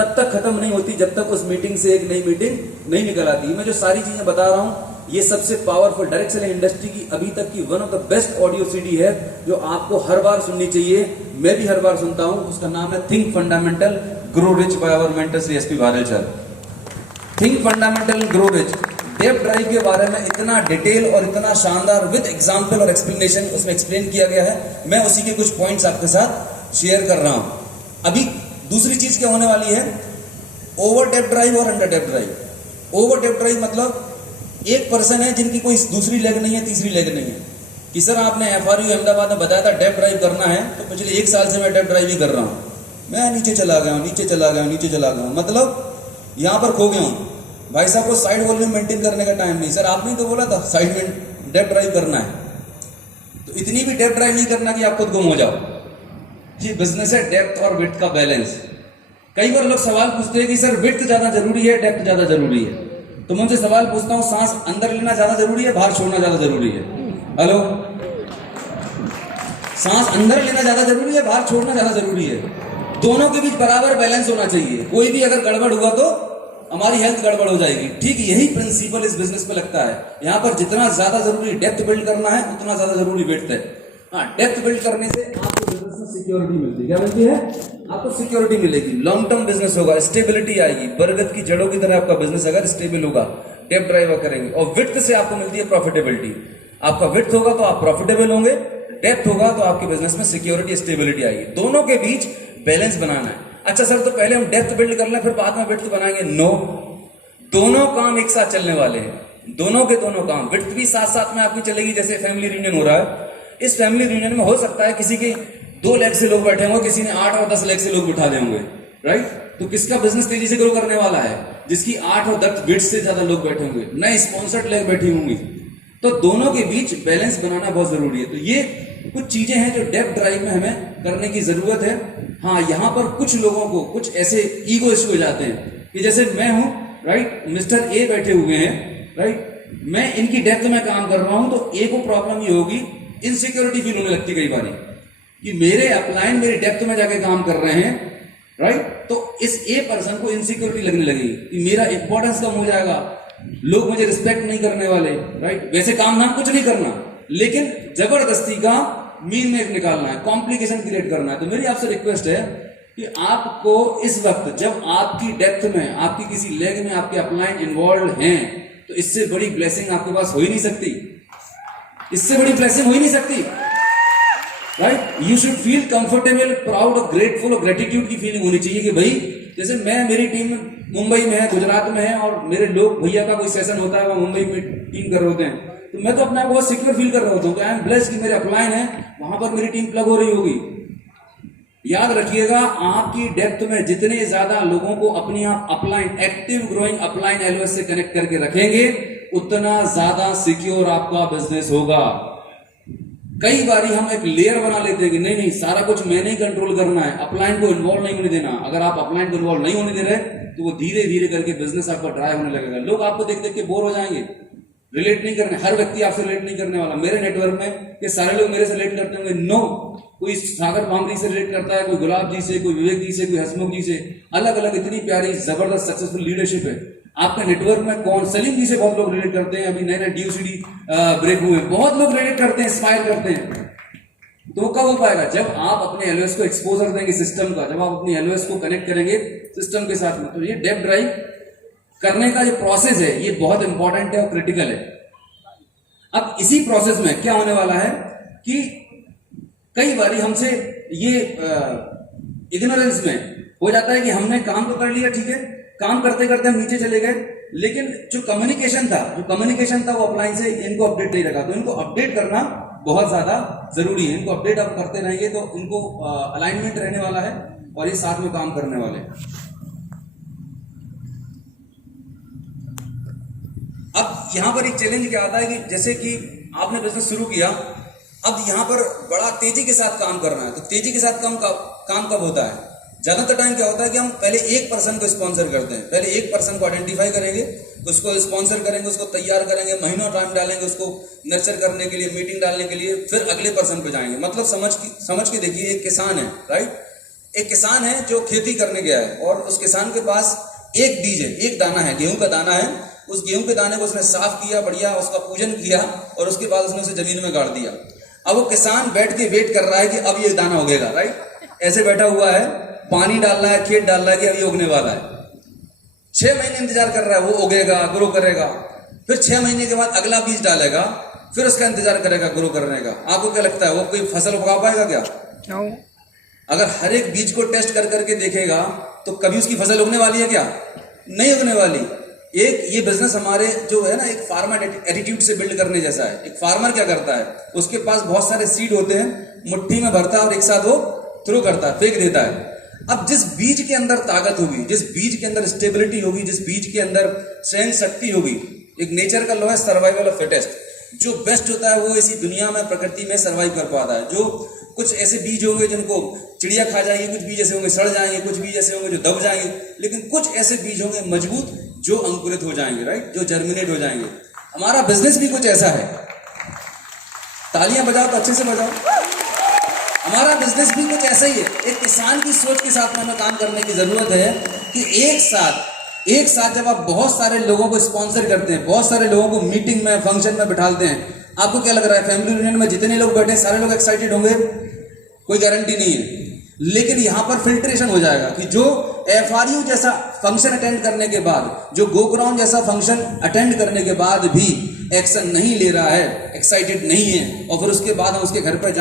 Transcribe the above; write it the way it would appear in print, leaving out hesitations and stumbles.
तब तक खत्म नहीं होती जब तक उस मीटिंग से एक नई मीटिंग नहीं निकल आती। मैं जो सारी चीजें बता रहा हूं ये सबसे पावरफुल डायरेक्ट सेलिंग इंडस्ट्री की अभी तक की one of the best audio CD है जो आपको हर बार सुननी चाहिए। मैं भी हर बार सुनता हूं। उसका नाम है think fundamental grow rich by our mentor Shri SP Bharal sir. Think fundamental grow rich deep drive के बारे में इतना डिटेल और इतना शानदार विद एग्जाम्पल और एक्सप्लेनेशन उसमें एक्सप्लेन किया गया है। मैं उसी के कुछ पॉइंट्स आपके साथ शेयर कर रहा हूं। अभी दूसरी चीज क्या होने वाली है, ओवर डेप ड्राइव और अंडर डेप ड्राइव। ओवर डेप ड्राइव मतलब एक पर्सन है जिनकी कोई दूसरी लेग नहीं है, तीसरी लेग नहीं है कि सर आपने FRU अहमदाबाद में बताया था डेप ड्राइव करना है तो पिछले 1 साल से मैं डेप ड्राइव ही कर रहा हूं, मैं नीचे चला गया हूं, नीचे चला गया हूं, नीचे चला गया हूं, मतलब यहां पर खो गया हूं। भाई साहब को साइड वॉल्यूम मेंटेन करने का टाइम नहीं। सर आपने तो बोला था साइड में डेप ड्राइव करना है तो इतनी भी डेप ड्राइव नहीं करना कि आप खुद गुम हो जाओ। ये बिजनेस है डेप्थ और विड्थ का बैलेंस। कई बार लोग सवाल पूछते हैं कि सर विड्थ ज्यादा जरूरी है डेप्थ ज्यादा जरूरी है, तो मैं उनसे सवाल पूछता हूं सांस अंदर लेना ज्यादा जरूरी है बाहर छोड़ना ज्यादा जरूरी है? हेलो, सांस अंदर लेना ज्यादा जरूरी है बाहर छोड़ना ज्यादा जरूरी है? दोनों के बीच बराबर बैलेंस होना चाहिए। कोई भी अगर गड़बड़ हुआ तो हमारी हेल्थ गड़बड़ हो जाएगी। ठीक यही प्रिंसिपल इस बिजनेस पे लगता है। यहां पर जितना ज्यादा जरूरी डेप्थ बिल्ड करना है उतना ज्यादा जरूरी विड्थ है। हाँ, डेप्थ बिल्ड करने से आपको बिजनेस में सिक्योरिटी मिलती है। क्या मिलती है? आपको सिक्योरिटी मिलेगी, लॉन्ग टर्म बिजनेस होगा, स्टेबिलिटी आएगी। बरगद की जड़ों की तरह आपका बिजनेस अगर स्टेबल होगा, डेप्थ ड्राइव करेंगे। और विड्थ से आपको मिलती है प्रॉफिटेबिलिटी। आपका विड्थ होगा तो आप प्रॉफिटेबल होंगे, डेप्थ होगा तो आपके बिजनेस में सिक्योरिटी स्टेबिलिटी आएगी। दोनों के बीच बैलेंस बनाना है। अच्छा सर तो पहले हम डेप्थ बिल्ड कर लें फिर बाद में विड्थ बनाएंगे? नो, दोनों काम एक साथ चलने वाले हैं। दोनों के दोनों काम, विड्थ भी साथ साथ में आपकी चलेगी। जैसे फैमिली रियूनियन हो रहा है, इस फैमिली रियूनियन में हो सकता है किसी के 2 लेग से लोग बैठे होंगे, किसी ने 8 और 10 लेग से लोग बिठा देंगे, राइट? तो किसका बिजनेस तेजी से ग्रो करने वाला है? जिसकी 8 और 10 विड्थ से ज्यादा लोग बैठे होंगे, नए स्पॉन्सर्ड लेग बैठी होंगी। तो दोनों के बीच बैलेंस बनाना बहुत जरूरी है। तो ये कुछ चीजें हैं जो डेप्थ ड्राइव में हमें करने की जरूरत है। हाँ, यहां पर कुछ लोगों को कुछ ऐसे ईगो इश्यू हो जाते हैं कि जैसे मैं हूं, राइट, मिस्टर ए बैठे हुए हैं, राइट, मैं इनकी डेप्थ में काम कर रहा हूं तो ए को प्रॉब्लम ये होगी, इनसिक्योरिटी फील होने लगती कई बार कि मेरे अपलाइन मेरी डेप्थ में जाके काम कर रहे हैं, राइट, तो इस ए पर्सन को इनसिक्योरिटी लगने लगेगी कि मेरा इंपॉर्टेंस कम हो जाएगा, लोग मुझे रिस्पेक्ट नहीं करने वाले, राइट। वैसे काम नाम कुछ नहीं करना, लेकिन जबरदस्ती का मीन में निकालना है, कॉम्प्लिकेशन क्रिएट करना है। तो मेरी आपसे रिक्वेस्ट है कि आपको इस वक्त जब आपकी डेप्थ में, आपकी किसी लेग में आपके अपलाइन इन्वॉल्व हैं, तो इससे बड़ी ब्लेसिंग आपके पास हो ही नहीं सकती। इससे बड़ी ब्लेसिंग हो ही नहीं सकती, right. You should feel comfortable, proud और ग्रेटफुल और ग्रेटिट्यूड की फीलिंग होनी चाहिए कि भाई जैसे मेरी टीम मुंबई में है, गुजरात में है, और मेरे लोग, भैया का कोई सेशन होता है, वो मुंबई में टीम कर रहे होते हैं, तो मैं तो अपने आप बहुत सिक्योर फील कर रहा होता हूँ कि आई एम ब्लेस्ड कि मेरे अपलाइन है, वहां पर मेरी टीम प्लग हो रही होगी। याद रखिएगा, आपकी डेप्थ में जितने ज्यादा लोगों को अपनी आप upline, active growing upline LOS से कनेक्ट करके रखेंगे, उतना ज्यादा सिक्योर आपका बिजनेस होगा। कई बारी हम एक लेयर बना लेते हैं कि नहीं नहीं सारा कुछ मैंने ही कंट्रोल करना है, अपलाइन को इन्वॉल्व नहीं होने देना। अगर आप अपलाइन को इन्वॉल्व नहीं होने दे रहे तो वो धीरे धीरे करके बिजनेस आपका ड्राई होने लगेगा। लोग आपको देख देख के बोर हो जाएंगे, रिलेट नहीं करने, हर व्यक्ति आपसे रिलेट नहीं करने वाला। मेरे नेटवर्क में ये सारे लोग मेरे से रिलेट करते होंगे? नो, कोई सागर भामरी से रिलेट करता है, कोई गुलाब जी से, कोई विवेक जी से, कोई हसमुख जी से, अलग अलग इतनी प्यारी जबरदस्त सक्सेसफुल लीडरशिप है। आपके नेटवर्क में कौन? सलीम जी से बहुत लोग रिलेट करते हैं, अभी नए नए DUCD ब्रेक हुए, बहुत लोग रिलेट करते हैं, स्माइल करते हैं। तो कब हो पाएगा? जब आप अपने एलओएस को एक्सपोजर देंगे सिस्टम का, जब आप अपनी एलओएस को कनेक्ट करेंगे सिस्टम के साथ में। तो ये डेप्थ ड्राइव करने का जो प्रोसेस है ये बहुत इंपॉर्टेंट है और क्रिटिकल है। अब इसी प्रोसेस में क्या होने वाला है कि कई बारी हमसे ये इग्नोरेंस में हो जाता है कि हमने काम तो कर लिया, ठीक है, काम करते करते हम नीचे चले गए, लेकिन जो कम्युनिकेशन था वो अपलाइन से इनको अपडेट नहीं रखा। तो इनको अपडेट करना बहुत ज्यादा जरूरी है। इनको अपडेट आप करते रहेंगे तो इनको अलाइनमेंट रहने वाला है और ये साथ में काम करने वाले हैं। अब यहां पर एक चैलेंज क्या आता है कि जैसे कि आपने बिजनेस शुरू किया, अब यहां पर बड़ा तेजी के साथ काम करना है। तो तेजी के साथ काम कब होता है? ज्यादातर टाइम क्या होता है कि हम पहले एक पर्सन को स्पॉन्सर करते हैं, पहले एक पर्सन को आइडेंटिफाई करेंगे, उसको स्पॉन्सर करेंगे, उसको तैयार करेंगे, महीनों टाइम डालेंगे उसको नर्चर करने के लिए, मीटिंग डालने के लिए, फिर अगले पर्सन पे जाएंगे। मतलब समझ के देखिए, एक किसान है, राइट, एक किसान है जो खेती करने गया है और उस किसान के पास एक बीज है, एक दाना है, गेहूं का दाना है। उस गेहूं के दाने को उसने साफ किया, बढ़िया उसका पूजन किया और उसके बाद उसने उसे जमीन में गाड़ दिया। अब वो किसान बैठ के वेट कर रहा है कि अब ये दाना उगेगा, राइट? ऐसे बैठा हुआ है, पानी डाल रहा है, खेत डाल रहा है कि अब ये उगने वाला है। 6 महीने इंतजार कर रहा है, वो उगेगा, ग्रो करेगा। फिर 6 महीने के बाद अगला बीज डालेगा, फिर उसका इंतजार करेगा ग्रो करने का। आपको क्या लगता है वो कोई फसल उगा पाएगा क्या? No. अगर हर एक बीज को टेस्ट कर करके देखेगा तो कभी उसकी फसल उगने वाली है क्या? नहीं उगने वाली। एक ये बिजनेस हमारे जो है ना, एक फार्मर एटीट्यूड से बिल्ड करने जैसा है। एक फार्मर क्या करता है, उसके पास बहुत सारे सीड होते हैं, मुट्ठी में भरता है और एक साथ वो थ्रो करता है, फेंक देता है। अब जिस बीज के अंदर ताकत होगी, जिस बीज के अंदर स्टेबिलिटी होगी, जिस बीज के अंदर सहन शक्ति होगी, एक नेचर का लॉ है सर्वाइवल ऑफ फिटेस्ट। जो बेस्ट होता है वो इसी दुनिया में, प्रकृति में सर्वाइव कर पाता है। जो कुछ ऐसे बीज होंगे जिनको चिड़िया खा जाएगी, कुछ बीज ऐसे होंगे सड़ जाएंगे, कुछ बीज ऐसे होंगे जो दब जाएंगे, लेकिन कुछ ऐसे बीज होंगे मजबूत जो अंकुरित हो जाएंगे, राइट, जो जर्मिनेट हो जाएंगे। हमारा बिजनेस भी कुछ ऐसा है। तालियां बजाओ तो अच्छे से बजाओ। हमारा बिजनेस भी कुछ ऐसा ही है। एक किसान की सोच के साथ में हमें काम करने की जरूरत है कि एक साथ जब आप बहुत सारे लोगों को स्पॉन्सर करते हैं, बहुत सारे लोगों को मीटिंग में, फंक्शन में बिठाते हैं, आपको क्या लग रहा है फैमिली यूनियन में जितने लोग बैठे हैं सारे लोग एक्साइटेड होंगे? कोई गारंटी नहीं है। लेकिन यहां पर फिल्ट्रेशन हो जाएगा कि जो FRU जैसा फंक्शन अटेंड करने के बाद, जो गोग्राउंड जैसा फंक्शन अटेंड करने के बाद भी एक्शन नहीं ले रहा है, एक्साइटेड नहीं है, और फिर उसके बाद हम उसके घर पर